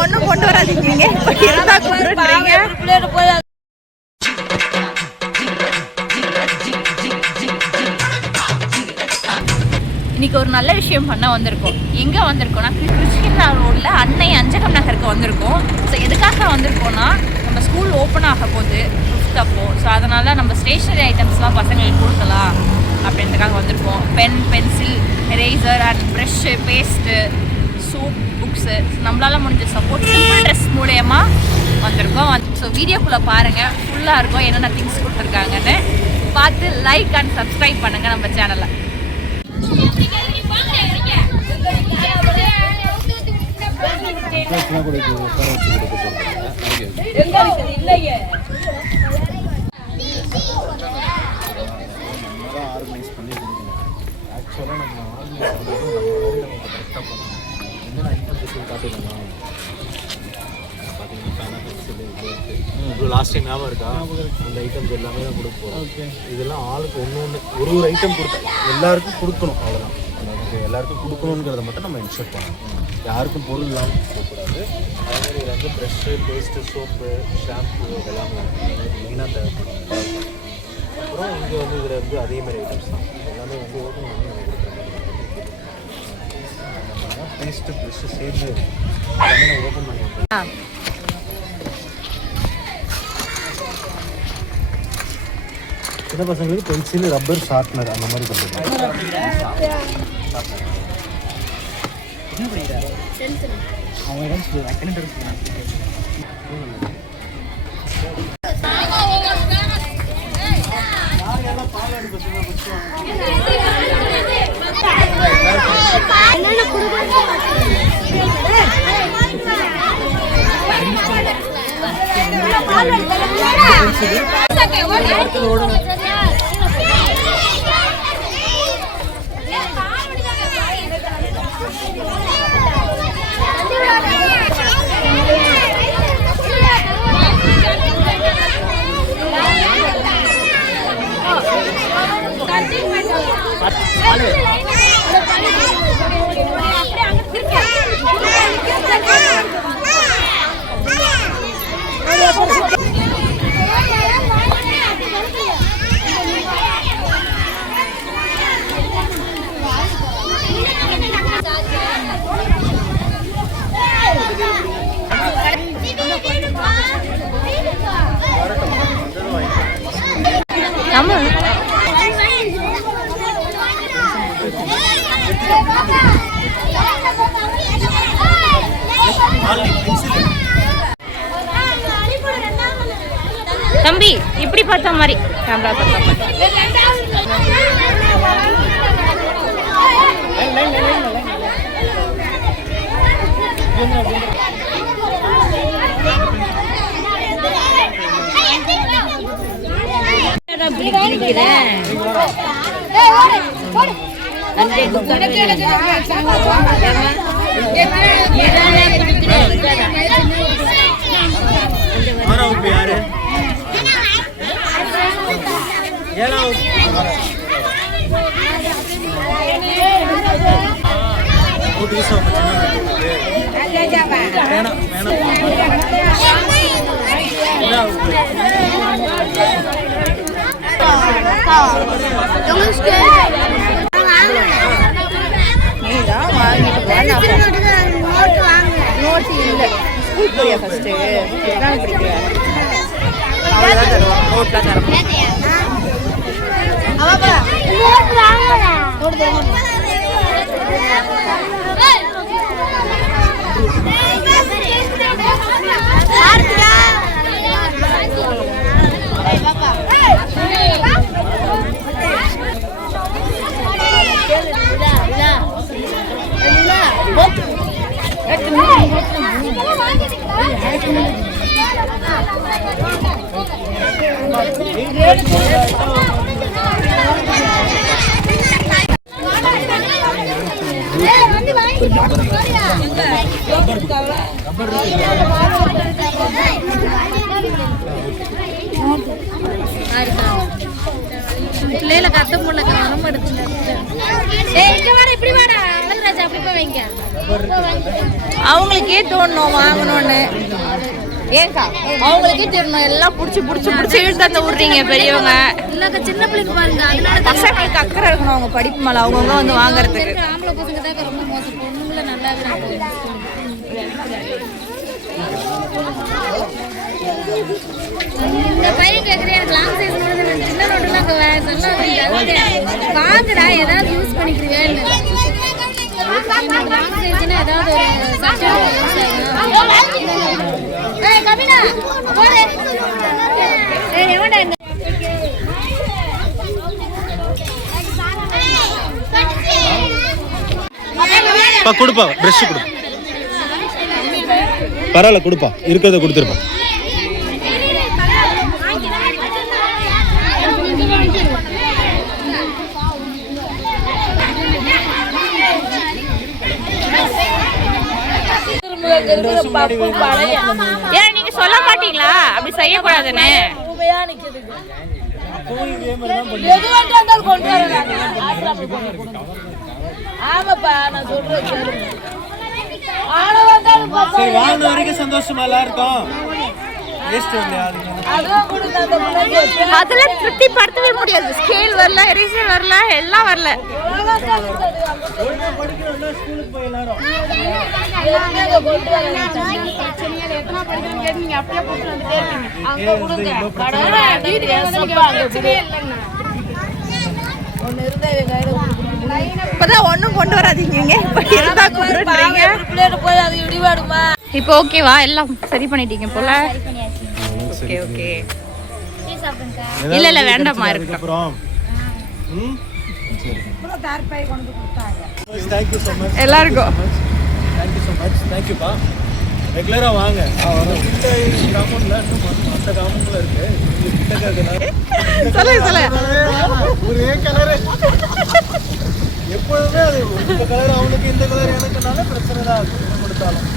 ஒன்னும் கொண்டு வராதீங்க. இன்னைக்கு ஒரு நல்ல விஷயம் பண்ண வந்திருக்கோம். எங்கே வந்திருக்கோம்னா கிருஷ்ணா ரோடில் அன்னை அஞ்சகம் நகருக்கு வந்திருக்கோம். ஸோ எதுக்காக வந்திருக்கோம்னா நம்ம ஸ்கூல் ஓப்பன் ஆக போகுது 5th அப்போ. ஸோ அதனால் நம்ம ஸ்டேஷ்னரி ஐட்டம்ஸ்லாம் பசங்களுக்கு கொடுக்கலாம் அப்படின்றதுக்காக வந்திருக்கோம். Pen, pencil, eraser and brush, paste, soap, books நம்மளால் முடிஞ்ச சப்போர்ட் சிம்பிள் ட்ரெஸ் மூலயமா வந்திருக்கோம். ஸோ வீடியோக்குள்ளே பாருங்கள், ஃபுல்லாக இருக்கும் என்னென்ன திங்ஸ் கொடுத்துருக்காங்கன்னு பார்த்து லைக் அண்ட் சப்ஸ்கிரைப் பண்ணுங்கள் நம்ம சேனலை. லாஸ்ட் டைம் ஞாபகம் இருக்கா? அந்த ஐட்டம்ஸ் எல்லாமே தான் கொடுப்போம். இதெல்லாம் ஆளுக்கு ஒரு ஐட்டம் கொடுத்தா எல்லாருக்கும் கொடுக்கணும். அவ்வளோதான். நமக்கு எல்லாருக்கும் கொடுக்கணுங்கிறத மட்டும் நம்ம இன்ஸ்ட்ரக்ட் பண்ணணும். யாருக்கும் பொருள் இல்லாமல் போகக்கூடாது. அதேமாதிரி இதில் வந்து ப்ரெஷ்ஷு, பேஸ்ட்டு, சோப்பு, ஷாம்பு எல்லாமே மெயினாக தேவைப்படும். அப்புறம் இங்கே வந்து இதில் வந்து அதேமாதிரி ஐட்டம்ஸ் தான் எல்லாமே வந்து ஓப்பன் பண்ணி நம்ம கொடுக்குற மாதிரி. பேஸ்ட்டு, ப்ரெஷ்ஷு சேர்ந்து எல்லாமே நான் ஓப்பன் பண்ணி வைப்பேன். சின்ன பசங்களுக்கு பென்சில், ரப்பர், ஷார்ப்னர் அந்த மாதிரி கொடுத்துருக்காங்க. தம்பி இப்படி பார்த்த மாதிரி கேமரா பார்த்தா பிள்ளைல கத்த முடியல காரம் எடுத்து அவங்களுக்கே தோணும் வாங்கணும்னு. ஏங்கா அவங்களுக்கே தெரியணும், எல்லாம் புடிச்சு இழுத்து அந்த விடுறீங்க பெரியவங்க. சின்ன பிள்ளைங்க பாருங்க, அதனால பசங்களுக்கு அக்கறை இருக்கணும் அவங்க படிப்பு மேல, அவங்கவுங்க வந்து வாங்குறதுக்கு. ஆம்பளை பசங்க தான் ரொம்ப மோசம், பொண்ணுங்கள நல்லாவே இருக்கு. இந்த பையன் கேட்குறேன், எனக்கு லாங் சைஸ் மட்டும் சின்ன நோட்டுலாம் வாங்குடா, ஏதாவது யூஸ் பண்ணிக்கிறீங்க. லாங் சைஸ்னா ஏதாவது ஒரு கவினா கொடுப்பா, பிரஷ் கொடு, பரவாயில்ல கொடுப்பா, இருக்கிறத கொடுத்துருப்பா. ஏன் நீங்க சொல்ல மாட்டீங்களா அப்படி செய்யக்கூடாதுன்னு? சந்தோஷமா இருக்கும். அதெல்லாம் திருப்தி படுத்தவே முடியாது. ஸ்கேல் வரல, எரேசர் வரல, எல்லாம் வரல. இப்பதான் ஒண்ணும் கொண்டு வராதீங்க. இப்போ ஓகேவா? எல்லாம் சரி பண்ணிட்டீங்க போல. Okay okay. இல்ல வேண்டாமா இருக்கட்டும். எல்லாருக்கும் தேங்க்யூப்பா. ரெகுலரா வாங்க. ஒரே கலர் எப்பொழுதுமே அது இந்த கலர் அவனுக்கு, இந்த கலர் எனக்குனால பிரச்சனை தான். கொடுத்தாலும்